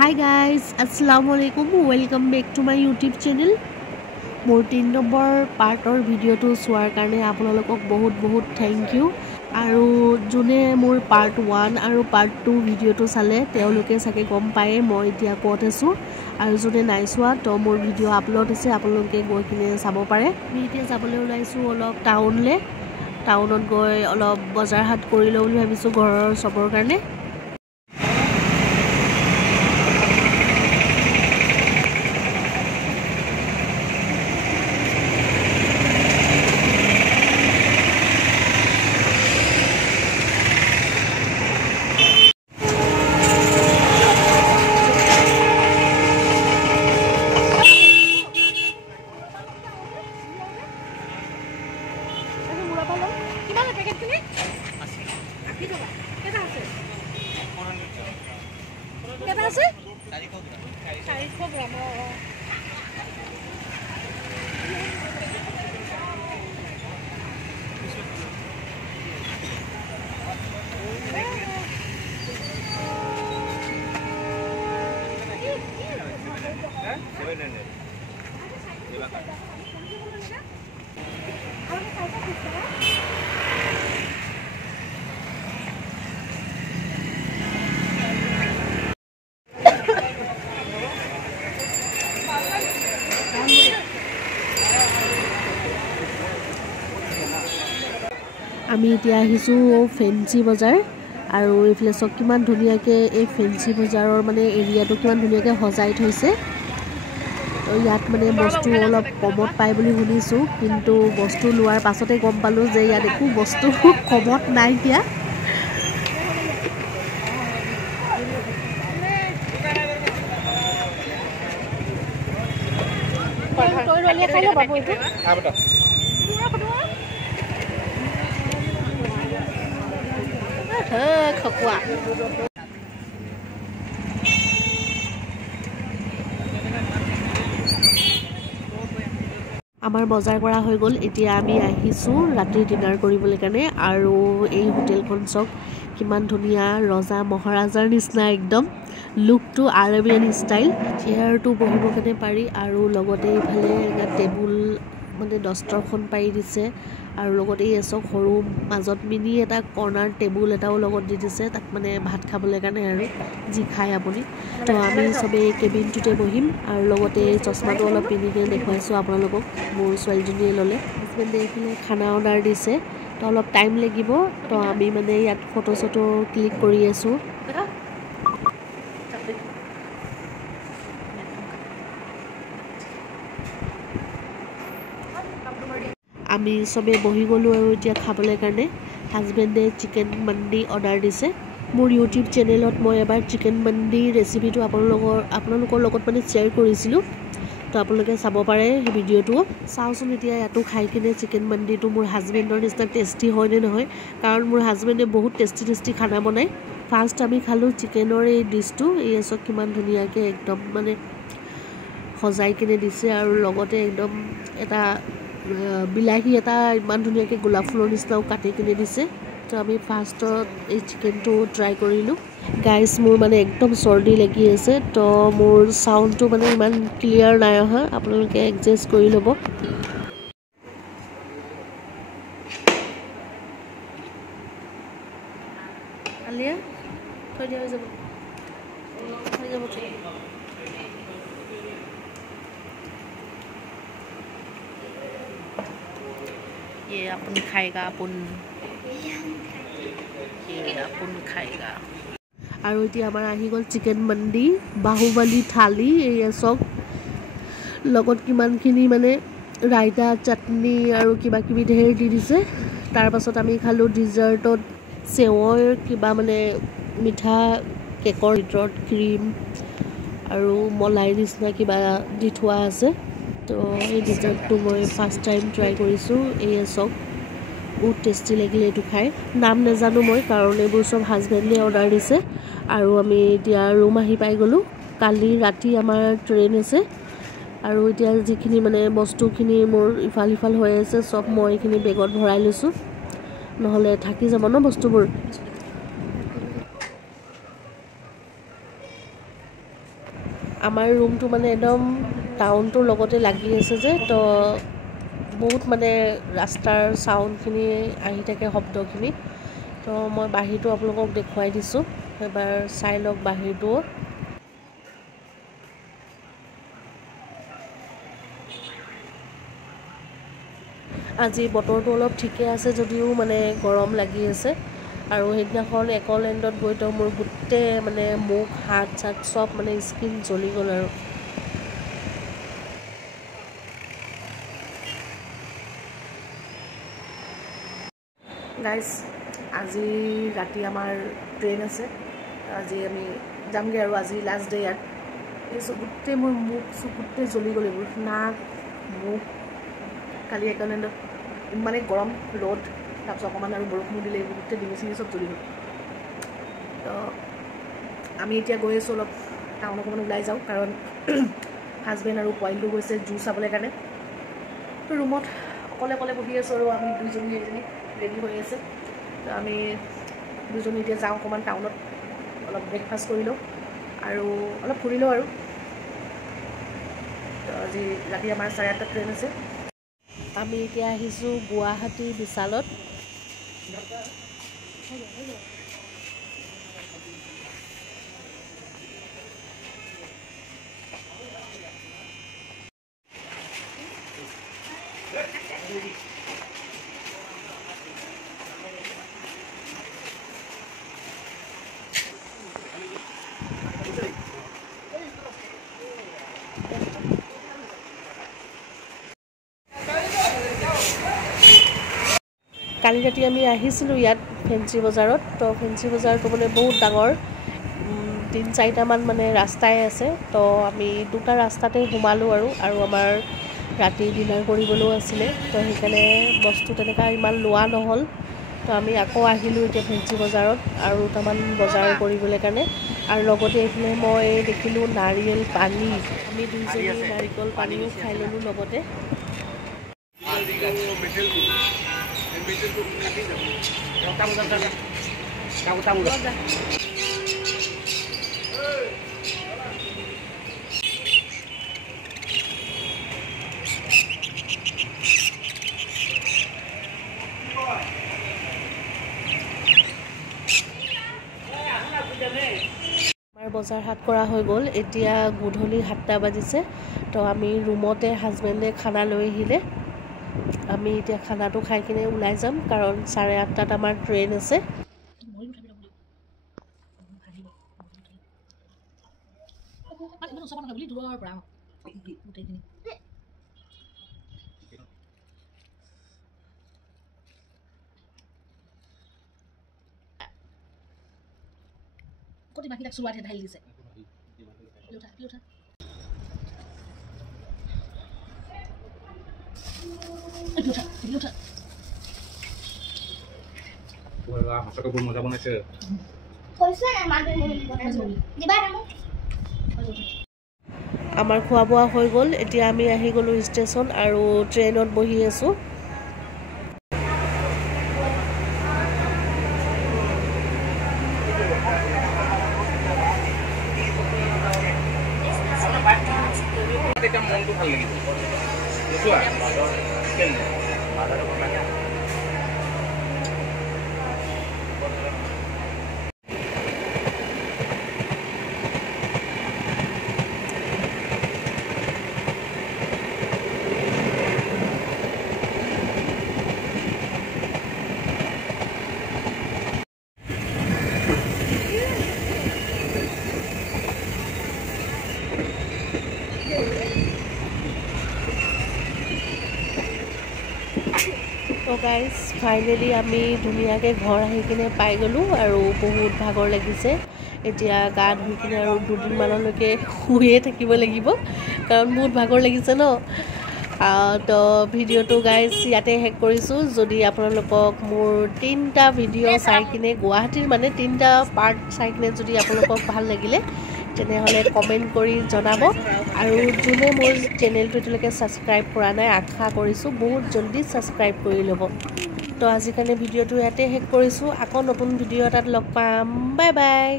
Hi guys, Assalamualaikum. Welcome back to my YouTube channel. মোৰ 3 number পাৰ্টৰ ভিডিঅ'টো চোৱাৰ কাৰণে আপোনালোকক বহুত থ্যাংক ইউ আৰু যোনে মোৰ পাৰ্ট 1 আৰু পাৰ্ট 2 ভিডিঅ'টো চালে তেওঁলোকে চাগে গম পায় মই এতিয়া ক'ত আছো আৰু যোনে নাই চোৱা তো মোৰ ভিডিঅ' আপলোড আছে আপোনালোকে গৈ কিনে চাব পাৰে আমি এতিয়া যাবলৈ ওলাইছো অলপ টাউনত গৈ অলপ বজাৰ হাট কৰি লওঁ বুলি ভাবিছো ঘৰৰ সবৰ কাৰণে আমি এতিয়া আহিছো ফেন্সি বজাৰ আৰু এইফালে সব কিমান ধুনিয়াকে এই ফেন্সি বজাৰৰ মানে এৰিয়াটো কিমান ধুনিয়াকে সজাই থৈছে তো ইয়াত মানে বস্তু অলপ কমত পায় বুলি শুনিছো কিন্তু বস্তু লোৱাৰ পাছতে গম পালো যে ইয়াত একো বস্তু কমত নাই কিয়া খকুৱা আমাৰ বজাৰ কৰা হৈ গল এতিয়া আমি আহিছো ৰাতি ডিনাৰ কৰিবলৈ কাৰণে আৰু এই হোটেলখন চক কিমান ধুনিয়া ৰজা মহাৰাজাৰ নিচিনা একদম লুকটো আৰবিয়ান ষ্টাইল চেয়াৰটো বহিব কাৰণে পাৰি আৰু লগতে ইফালে এটা টেবুল মানে দস্তৰখন পাৰি দিছে আৰু লগতে এই চক সৰু মাজত মিনি এটা কৰ্নাৰ টেবুল এটাও লগত দি দিছে তাক মানে ভাত খাবলৈ কাৰণে আৰু যি খায় আপুনি তো আমি সবে কেবিনটোতে বহিম আৰু লগতে চশমাটো অলপ পিনিকে দেখুৱাইছো আপোনালোকক মোৰ ছোৱালীজনীয়ে ল'লে হাজবেণ্ডে এইফালে খানা অৰ্ডাৰ দিছে তো অলপ টাইম লাগিব তো আমি মানে ইয়াত ফটো ক্লিক কৰি আছো আমি সবে বহি গলো আৰু এতিয়া খাবলৈ কাৰণে হাজবেণ্ডে চিকেন মন্ডি অৰ্ডাৰ দিছে মোৰ ইউটিউব চেনেলত মই এবাৰ চিকেন মন্ডি ৰেচিপিটো আপোনালোকৰ লগত মানে শ্বেয়াৰ কৰিছিলো তো আপোনালোকে চাব পাৰে এই ভিডিঅ'টো চাওচোন এতিয়া ইয়াতো খাই কিনে চিকেন মন্ডিটো মোৰ হাজবেণ্ডৰ নিচিনা টেষ্টি হয় নে নহয় কাৰণ মোৰ হাজবেণ্ডে বহুত টেষ্টি খানা বনায় ফাৰ্ষ্ট আমি খালো চিকেনৰ এই ডিশটো এই চক কিমান ধুনিয়াকে একদম মানে সজাই কিনে দিছে আৰু লগতে একদম এটা বিলাহী এটা ইমান ধুনিয়াকে গোলাপ ফুলৰ নিচিনাও কাটি কিনে দিছে তো আমি ফাৰ্ষ্টত এই চিকেনটো ট্ৰাই কৰিলো গাইস মোৰ মানে একদম চৰ্দি লাগি আছে তো মোৰ সাউন্ডটো মানে ইমান ক্লিয়াৰ নাই অহা আপোনালোকে এডজাস্ট কৰি ল'ব আলিয়া থৈ দিয়া হৈ যাব ये अपन खाएगा अपन खाएगा আৰু এতিয়া আমাৰ আহি গল চিকেন মন্ডি বাহুবলী থালি এই চক লগত কিমানখিনি মানে ৰাইতা চাটনি আৰু কিবা কিবি ঢেৰ দি দিছে তাৰ পাছত আমি খালো ডিজাৰ্টত সেৱৰ কিবা মানে মিঠা কেকৰ ভিতৰত ক্ৰীম আৰু মলাই নিচিনা কিবা দি থোৱা আছে তো এই ডিজাৰ্টটো মই ফাৰ্ষ্ট টাইম ট্ৰাই কৰিছো এই চক বহুত টেষ্টি লাগিলে এটো খাই নাম নেজানো মই কাৰণ এইবোৰ সব হাজবেণ্ডে অৰ্ডাৰ দিছে আৰু আমি এতিয়া ৰুম আহি পাই গলো কালি ৰাতি আমাৰ ট্ৰেইন আছে আৰু এতিয়া যিখিনি মানে বস্তুখিনি মোৰ ইফাল হৈ আছে সব মই এইখিনি বেগত ভৰাই লৈছো নহলে থাকি যাব ন বস্তুবোৰ আমাৰ ৰুমটো মানে একদম টাউনটোৰ লগতে লাগি আছে যে তো বহুত মানে ৰাস্তাৰ চাউণ্ডখিনি আহি থাকে শব্দখিনি তো মই বাহিৰটো আপোনালোকক দেখুৱাই দিছোঁ এবাৰ চাই লওক বাহিৰটো আজি বতৰটো অলপ ঠিকে আছে যদিও মানে গৰম লাগি আছে আৰু সেইদিনাখন একলেণ্ডত গৈ তো মোৰ গোটেই মানে মুখ হাত চাত চব মানে স্কিন জ্বলি গ'ল আৰু গাইজ আজি ৰাতি আমাৰ ট্ৰেইন আছে আজি আমি যামগৈ আৰু আজি লাষ্ট ডে ইয়াত এই গোটেই মোৰ মুখ চুখ গোটেই জ্বলি গ'ল এইবোৰ নাক মুখ কালি একলেণ্ডত ইমানে গৰম ৰ'দ তাৰপিছত অকণমান আৰু বৰষুণ দিলে এইবোৰ গোটেই ডিঙি চিঙি চব জ্বলি গ'ল তো আমি এতিয়া গৈ আছোঁ অলপ টাউন অকণমান ওলাই যাওঁ কাৰণ হাজবেণ্ড আৰু পোৱালিটো গৈছে জু চাবলৈ কাৰণে ৰুমত অকলে অকলে বহি আছোঁ আৰু আমি দুইজনী এজনী ৰেডি হৈ আছে তো আমি দুজনী এতিয়া যাওঁ অকণমান টাউনত অলপ ব্ৰেকফাষ্ট কৰি লওঁ আৰু অলপ ফুৰি লওঁ আৰু তো আজি ৰাতি আমাৰ 8:30 ট্ৰেইন আছে আমি এতিয়া আহিছোঁ গুৱাহাটী বিশালত কালি ৰাতি আমি আহিছিলোঁ ইয়াত ফেঞ্চি বজাৰত তো ফেঞ্চি বজাৰটো মানে বহুত ডাঙৰ 3-4টামান মানে ৰাস্তাই আছে তো আমি দুটা ৰাস্তাতে সোমালোঁ আৰু আমাৰ ৰাতি ডিনাৰ কৰিবলৈও আছিলে তো সেইকাৰণে বস্তু তেনেকুৱা ইমান লোৱা নহ'ল তো আমি আকৌ আহিলোঁ এতিয়া ফেঞ্চি বজাৰত আৰু দুটামান বজাৰ কৰিবলৈ কাৰণে আৰু লগতে এইফালে মই দেখিলোঁ নাৰিকল পানী আমি দুইজনী নাৰিকল পানীও খাই ল'লোঁ লগতে বজাৰ হাট কৰা হৈ গ'ল এতিয়া গধূলি 7টা বাজিছে তো আমি ৰুমতে হাজবেণ্ডে খানা লৈ আহিলে আমি এতিয়া খানাটো খাই কিনে ওলাই যাম কাৰণ 8:30টাত আমাৰ ট্ৰেইন আছে কত বাকি তাক সুৱাত হে ঢালি দিছে লুঠা লুঠা লুঠা লুঠা ওলা হাতক বহুত মজা বনাইছে কইছে মাদে বনাইছে দিবা নামু আমাৰ খোৱা বোৱা হৈ গ'ল এতিয়া আমি আহি গ'লো ষ্টেচন আৰু ট্ৰেইনত বহি আছো এটা মনটো ভাল লাগিছে বুঝুৱা কেনে মাদাৰ বনালে তো গাইজ ফাইনেলি আমি ধুনীয়াকৈ ঘৰ আহি কিনে পাই গ'লোঁ আৰু বহুত ভাগৰ লাগিছে এতিয়া গা ধুই কিনে আৰু দুদিনমানলৈকে শুয়ে থাকিব লাগিব কাৰণ বহুত ভাগৰ লাগিছে ন তো ভিডিঅ'টো গাইজ ইয়াতে শেষ কৰিছোঁ যদি আপোনালোকক মোৰ 3টা ভিডিঅ' চাই কিনে গুৱাহাটীৰ মানে 3টা পাৰ্ট চাই কিনে যদি আপোনালোকক ভাল লাগিলে তেনেহ'লে কমেণ্ট কৰি জনাব আৰু যোনে মোৰ চেনেলটো এতিয়ালৈকে ছাবস্ক্ৰাইব কৰা নাই আশা কৰিছোঁ বহুত জলদি ছাবস্ক্ৰাইব কৰি ল'ব তো আজিকালি ভিডিঅ'টো ইয়াতে শেষ কৰিছোঁ আকৌ নতুন ভিডিঅ' এটাত লগ পাম বাই বাই